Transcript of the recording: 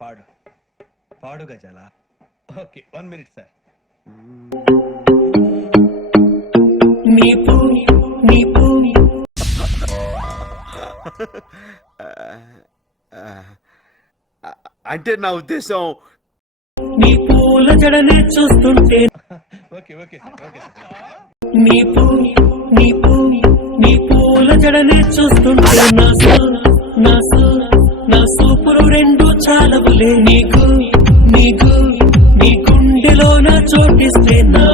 పాడు పాడు గజాల. Okay 1 minute sir. అంటే నా ఉద్దేశం నీ పూల జడనే చూస్తుంటే ఓకే ఓకే ఓకే నీ పూల జడనే చూస్తుంటే నా సూపురు రెండు చాలవులే నీకు నీ గుండెలో నా చోటిస్తే నా